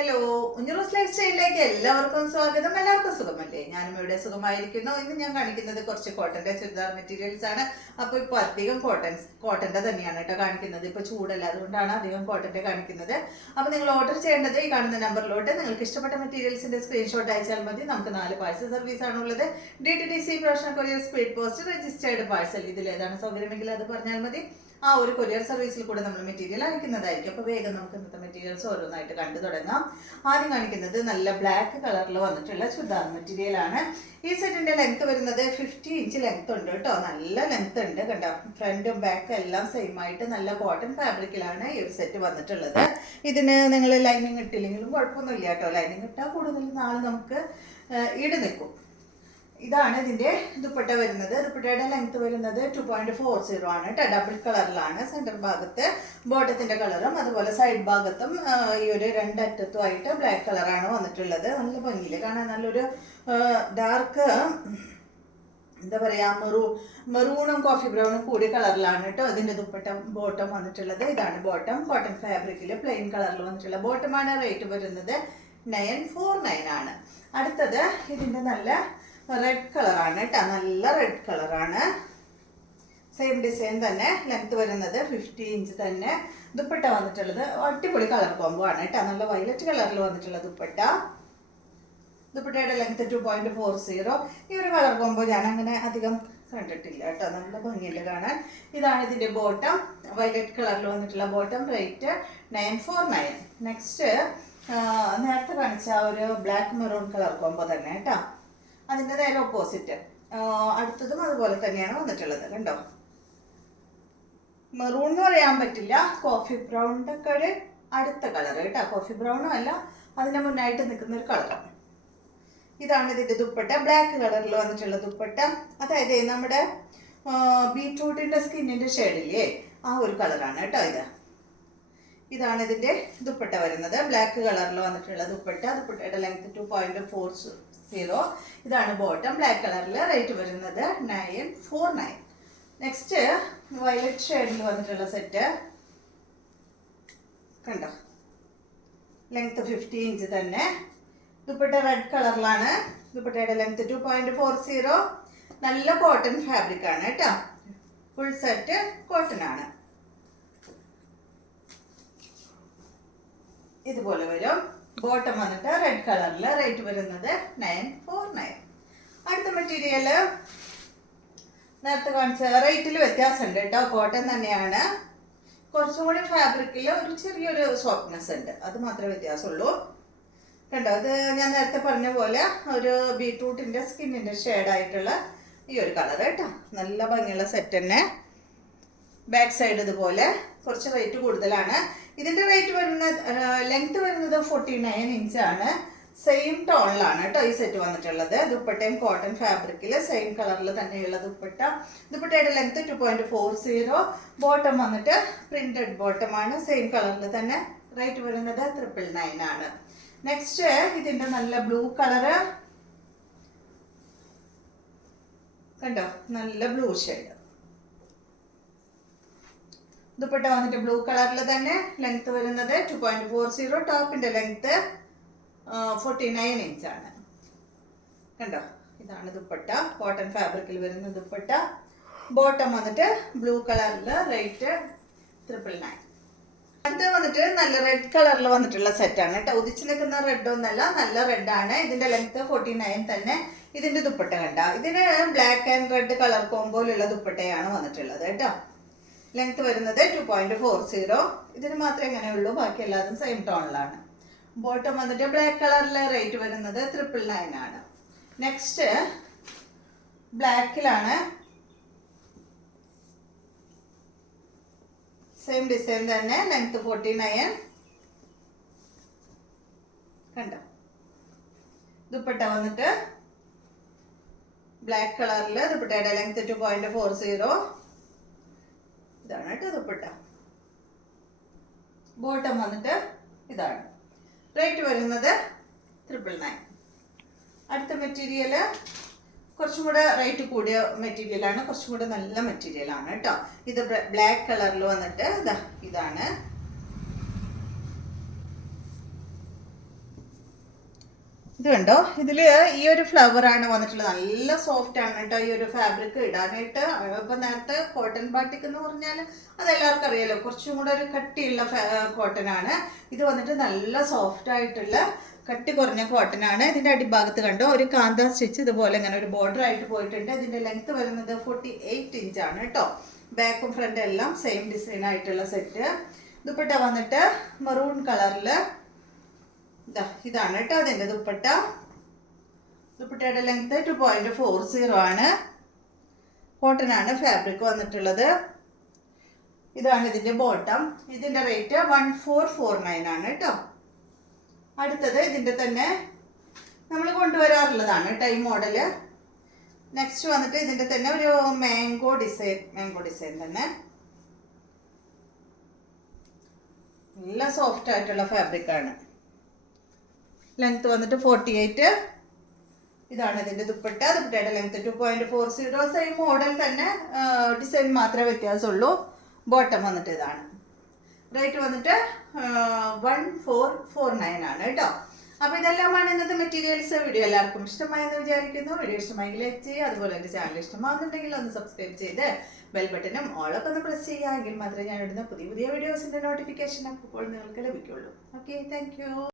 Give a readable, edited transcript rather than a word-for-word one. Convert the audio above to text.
Hello, ഉഞ്ഞറോസ് life സ്റ്റൈലിലേക്ക് എല്ലാവർക്കും സ്വാഗതം. എല്ലാവർക്കും സുഖമല്ലേ? ഞാനും ഇവിടെ സുഖമായിരിക്കുന്നു. ഇന്ന് ഞാൻ കാണിക്കുന്നത് കുറച്ച് കോട്ടന്റെ ചുരിദാർ മെറ്റീരിയൽസ് ആണ്. അപ്പോൾ ഇപ്പോൾ അധികം കോട്ടന്റെ തന്നെയാണ് കേട്ടോ കാണിക്കുന്നത്. ഇപ്പോൾ ചൂടല്ല, അതുകൊണ്ടാണ് അധികം കോട്ടന്റെ കാണിക്കുന്നത്. അപ്പോൾ നിങ്ങൾ ഓർഡർ ചെയ്യേണ്ടത് ഈ കാണുന്ന നമ്പറിലോട്ട് നിങ്ങൾക്ക് ഇഷ്ടപ്പെട്ട മെറ്റീരിയൽസിന്റെ സ്ക്രീൻഷോട്ട് അയച്ചാൽ മതി. നമുക്ക് 4 പാഴ്സൽ സർവീസ് ആണുള്ളത്. DTDC, professional courier, speed post, registered parcel. ഇതിൽ ഏതാണ് സൗകര്യമെങ്കിൽ അത് പറഞ്ഞാൽ മതി. ആ ഒരു കൊറിയർ സർവീസിൽ കൂടെ നമ്മൾ മെറ്റീരിയൽ അയക്കുന്നതായിരിക്കും. അപ്പോൾ വേഗം നമുക്ക് ഇന്നത്തെ മെറ്റീരിയൽസ് ഓരോന്നായിട്ട് കണ്ടു തുടങ്ങാം. ആദ്യം കാണിക്കുന്നത് നല്ല ബ്ലാക്ക് കളറിൽ വന്നിട്ടുള്ള ചുരിദാർ മെറ്റീരിയൽ ആണ്. ഈ സെറ്റിന്റെ ലെങ്ത് വരുന്നത് 50 ഇഞ്ച് ലെങ്ത് ഉണ്ട് കേട്ടോ. നല്ല ലെങ്ത് ഉണ്ട് കണ്ടോ. ഫ്രണ്ടും ബാക്കും എല്ലാം സെയിം ആയിട്ട് നല്ല കോട്ടൺ ഫാബ്രിക്കിലാണ് ഈ ഒരു സെറ്റ് വന്നിട്ടുള്ളത്. ഇതിന് നിങ്ങൾ ലൈനിങ് ഇട്ടില്ലെങ്കിലും കുഴപ്പമൊന്നുമില്ല കേട്ടോ. ലൈനിങ് ഇട്ടാൽ കൂടുതൽ നാൾ നമുക്ക് ഈട് നിൽക്കും. ഇതാണ് ഇതിന്റെ ദുപ്പട്ട വരുന്നത്. ദുപ്പട്ടയുടെ ലെങ്ത് വരുന്നത് 2.40 ആണ് കേട്ടോ. ഡബിൾ കളറിലാണ്. സെന്റർ ഭാഗത്ത് ബോട്ടത്തിന്റെ കളറും അതുപോലെ സൈഡ് ഭാഗത്തും ഈ ഒരു രണ്ടറ്റത്തുമായിട്ട് ബ്ലാക്ക് കളറാണ് വന്നിട്ടുള്ളത്. നല്ല ഭംഗിയിൽ കാണാൻ നല്ലൊരു ഡാർക്ക് എന്താ പറയാ മെറൂണും കോഫി ബ്രൗണും കൂടിയ കളറിലാണ് കേട്ടോ ഇതിന്റെ ദുപ്പട്ട ബോട്ടം വന്നിട്ടുള്ളത്. ഇതാണ് ബോട്ടം. കോട്ടൺ ഫാബ്രിക്കിൽ പ്ലെയിൻ കളറിൽ വന്നിട്ടുള്ള ബോട്ടമാണ്. റേറ്റ് വരുന്നത് 949 ആണ്. അടുത്തത് ഇതിന്റെ നല്ല റെഡ് കളറാണ് കേട്ടോ. നല്ല റെഡ് കളറാണ്. സെയിം ഡിസൈൻ തന്നെ. ലെങ്ത് വരുന്നത് 50 ഇഞ്ച് തന്നെ. ദുപ്പട്ട വന്നിട്ടുള്ളത് അടിപൊളി കളർ കോംബോ ആണ് കേട്ടോ. നല്ല വയലറ്റ് കളറിൽ വന്നിട്ടുള്ള ദുപ്പട്ട. ദുപ്പട്ടയുടെ ലെങ്ത് 2.40. ഈ ഒരു കളർ കോംബോ ഞാൻ അങ്ങനെ അധികം കണ്ടിട്ടില്ല കേട്ടോ. നല്ല ഭംഗിയില്ല കാണാൻ. ഇതാണ് ഇതിന്റെ ബോട്ടം. വയലറ്റ് കളറിൽ വന്നിട്ടുള്ള ബോട്ടം. റേറ്റ് 949. നെക്സ്റ്റ് നേരത്തെ കാണിച്ച ഒരു ബ്ലാക്ക് മെറൂൺ കളർ കോംബോ തന്നെ കേട്ടോ. അതിൻ്റെ നേരെ ഓപ്പോസിറ്റ് അടുത്തതും അതുപോലെ തന്നെയാണ് വന്നിട്ടുള്ളത് കണ്ടോ. മെറൂൺ എന്ന് പറയാൻ പറ്റില്ല. കോഫി ബ്രൗണിൻ്റെ ഒക്കെ ഒരു അടുത്ത കളർ കേട്ടോ. കോഫി ബ്രൗണും അല്ല, അതിന് മുന്നായിട്ട് നിൽക്കുന്ന ഒരു കളറാണ്. ഇതാണ് ഇതിൻ്റെ ദുപ്പട്ട. ബ്ലാക്ക് കളറിൽ വന്നിട്ടുള്ള ദുപ്പട്ട. അതായത് നമ്മുടെ ബീറ്റ്റൂട്ടിൻ്റെ സ്കിന്നിൻ്റെ ഷെയ്ഡില്ലേ ആ ഒരു കളറാണ് കേട്ടോ ഇത്. ഇതാണ് ഇതിൻ്റെ ദുപ്പട്ട വരുന്നത്. ബ്ലാക്ക് കളറിൽ വന്നിട്ടുള്ള ദുപ്പട്ട. ദുപ്പട്ടയുടെ ലെങ്ത് 2.40. ഇതാണ് ബോട്ടം. ബ്ലാക്ക് കളറിൽ. റേറ്റ് വരുന്നത് 949. നെക്സ്റ്റ് വയലറ്റ് ഷെയ്ഡിൽ വന്നിട്ടുള്ള സെറ്റ് കണ്ടോ. ലെങ്ത് 50 ഇഞ്ച് തന്നെ. ദുപ്പട്ട റെഡ് കളറിലാണ്. ദുപ്പട്ടയുടെ ലെങ്ത് 2.40. നല്ല കോട്ടൺ ഫാബ്രിക് ആണ് കേട്ടോ. ഫുൾ സെറ്റ് കോട്ടൺ ആണ്. ഇതുപോലെ വരും. ബോട്ടം വന്നിട്ട് റെഡ് കളറിൽ. റേറ്റ് വരുന്നത് 949. അടുത്ത മെറ്റീരിയൽ നേരത്തെ കാണിച്ച റേറ്റിൽ വ്യത്യാസമുണ്ട് കേട്ടോ. കോട്ടൺ തന്നെയാണ്. കുറച്ചും കൂടി ഫാബ്രിക്കിൽ ഒരു ചെറിയൊരു സോഫ്റ്റ്നെസ് ഉണ്ട്. അത് മാത്രമേ വ്യത്യാസമുള്ളൂ കണ്ടോ. അത് ഞാൻ നേരത്തെ പറഞ്ഞ പോലെ ഒരു ബീട്രൂട്ടിൻ്റെ സ്കിന്നിൻ്റെ ഷെയ്ഡായിട്ടുള്ള ഈ ഒരു കളർ കേട്ടോ. നല്ല ഭംഗിയുള്ള സെറ്റ് തന്നെ. ബാക്ക് സൈഡ് ഇതുപോലെ. കുറച്ച് റേറ്റ് കൂടുതലാണ്. ഇതിൻ്റെ റേറ്റ് വരുന്നത് ലെങ്ത് വരുന്നത് 49 ഇഞ്ചാണ്. സെയിം ടോണിലാണ് കേട്ടോ ഈ സെറ്റ് വന്നിട്ടുള്ളത്. ദുപ്പട്ടയും കോട്ടൺ ഫാബ്രിക്കിൽ സെയിം കളറിൽ തന്നെയുള്ള ദുപ്പട്ട. ദുപ്പട്ടയുടെ ലെങ്ത് 2.40. ബോട്ടം വന്നിട്ട് പ്രിന്റഡ് ബോട്ടമാണ്. സെയിം കളറിൽ തന്നെ. റേറ്റ് വരുന്നത് 999 ആണ്. നെക്സ്റ്റ് ഇതിൻ്റെ നല്ല ബ്ലൂ കളറ് കണ്ടോ. നല്ല ബ്ലൂ ഷെയ്ഡ്. ദുപ്പട്ട വന്നിട്ട് ബ്ലൂ കളറിൽ തന്നെ. ലെങ്ത് വരുന്നത് 2.40. ടോപ്പിന്റെ ലെങ്ത് 49 ഇഞ്ചാണ് കണ്ടോ. ഇതാണ് ദുപ്പട്ട. കോട്ടൺ ഫാബ്രിക്കിൽ വരുന്ന ദുപ്പട്ട. ബോട്ടം വന്നിട്ട് ബ്ലൂ കളറിൽ. റേറ്റ് 999. അടുത്ത വന്നിട്ട് നല്ല റെഡ് കളറിൽ വന്നിട്ടുള്ള സെറ്റാണ് കേട്ടോ. ഉദിച്ചു നിൽക്കുന്ന റെഡ് ഒന്നല്ല, നല്ല റെഡാണ്. ഇതിന്റെ ലെങ്ത് 49 തന്നെ. ഇതിന്റെ ദുപ്പട്ട കണ്ട. ഇതിന് ബ്ലാക്ക് ആൻഡ് റെഡ് കളർ കോമ്പോയിലുള്ള ദുപ്പട്ടയാണ് വന്നിട്ടുള്ളത് കേട്ടോ. ലെങ്ത് വരുന്നത് 2.40. ഇതിന് മാത്രമേ ഇങ്ങനെയുള്ളൂ. ബാക്കി എല്ലാതും സെയിം ടോണിലാണ്. ബോട്ടം വന്നിട്ട് ബ്ലാക്ക് കളറിൽ. റേറ്റ് വരുന്നത് 999 ആണ്. നെക്സ്റ്റ് ബ്ലാക്കിലാണ്. സെയിം ഡിസൈൻ തന്നെ. ലെങ്ത് 49 കണ്ടോ. ദുപ്പട്ട വന്നിട്ട് ബ്ലാക്ക് കളറിൽ. ദുപ്പട്ടയുടെ ലെങ്ത് 2.40. ഇതാണ് കേട്ടോ ദുപ്പട്ട. ബോട്ടം വന്നിട്ട് ഇതാണ്. റേറ്റ് വരുന്നത് 999. അടുത്ത മെറ്റീരിയൽ കുറച്ചും കൂടെ റേറ്റ് കൂടിയ മെറ്റീരിയലാണ്. കുറച്ചും കൂടെ നല്ല മെറ്റീരിയലാണ് കേട്ടോ. ഇത് ബ്ലാക്ക് കളറിൽ വന്നിട്ട് ഇതാണ്. ഇത് കണ്ടോ, ഇതിൽ ഈ ഒരു ഫ്ലവർ ആണ് വന്നിട്ടുള്ളത്. നല്ല സോഫ്റ്റ് ആണ് കേട്ടോ ഈ ഒരു ഫാബ്രിക് ഇടാനായിട്ട്. ഇപ്പം നേരത്തെ കോട്ടൺ ബാട്ടിക് എന്ന് പറഞ്ഞാൽ അതെല്ലാവർക്കും അറിയാലോ, കുറച്ചും കൂടെ ഒരു കട്ടിയുള്ള കോട്ടൺ ആണ്. ഇത് വന്നിട്ട് നല്ല സോഫ്റ്റ് ആയിട്ടുള്ള കട്ടി കുറഞ്ഞ കോട്ടൺ ആണ്. ഇതിൻ്റെ അടിഭാഗത്ത് കണ്ടോ ഒരു കാന്ത സ്റ്റിച്ച് ഇതുപോലെ ഇങ്ങനെ ഒരു ബോർഡർ ആയിട്ട് പോയിട്ടുണ്ട്. ഇതിൻ്റെ ലെങ്ത് വരുന്നത് 48 ഇഞ്ചാണ് കേട്ടോ. ബാക്കും ഫ്രണ്ടും എല്ലാം സെയിം ഡിസൈൻ ആയിട്ടുള്ള സെറ്റ്. ദുപ്പട്ട വന്നിട്ട് മെറൂൺ കളറിൽ ഇതാണ് കേട്ടോ അതിൻ്റെ ദുപ്പട്ട. ദുപ്പട്ടയുടെ ലെങ്ത് 2.40 ആണ്. കോട്ടൺ ആണ് ഫാബ്രിക് വന്നിട്ടുള്ളത്. ഇതാണ് ഇതിൻ്റെ ബോട്ടം. ഇതിൻ്റെ റേറ്റ് 1449 ആണ് കേട്ടോ. അടുത്തത് ഇതിൻ്റെ തന്നെ നമ്മൾ കൊണ്ടുവരാറുള്ളതാണ് കേട്ടോ ഈ മോഡല്. നെക്സ്റ്റ് വന്നിട്ട് ഇതിൻ്റെ തന്നെ ഒരു മാംഗോ ഡിസൈൻ തന്നെ. നല്ല സോഫ്റ്റ് ആയിട്ടുള്ള ഫാബ്രിക് ആണ്. ലെങ്ത് വന്നിട്ട് 48. ഇതാണ് ഇതിൻ്റെ ദുപ്പട്ട. ദുപ്പട്ടയുടെ ലെങ്ത് 2.40. സെയിം മോഡൽ തന്നെ, ഡിസൈൻ മാത്രമേ വ്യത്യാസമുള്ളൂ. ബോട്ടം വന്നിട്ട് ഇതാണ്. റേറ്റ് വന്നിട്ട് 1449 ആണ് കേട്ടോ. അപ്പോൾ ഇതെല്ലാമാണ് ഇന്നത്തെ മെറ്റീരിയൽസ്. വീഡിയോ എല്ലാവർക്കും ഇഷ്ടമായെന്ന് വിചാരിക്കുന്നു. വീഡിയോ ഇഷ്ടമായെങ്കിൽ ലൈക്ക് ചെയ്യുക. അതുപോലെ എൻ്റെ ചാനൽ ഇഷ്ടമാകുന്നുണ്ടെങ്കിൽ ഒന്ന് സബ്സ്ക്രൈബ് ചെയ്ത് ബെൽ ബട്ടനും ഓളൊക്കെ ഒന്ന് പ്രസ് ചെയ്യുക. എങ്കിൽ മാത്രമേ ഞാൻ ഇടുന്ന പുതിയ വീഡിയോസിൻ്റെ നോട്ടിഫിക്കേഷൻ അപ്പോൾ നിങ്ങൾക്ക് ലഭിക്കുള്ളൂ. Okay, thank you.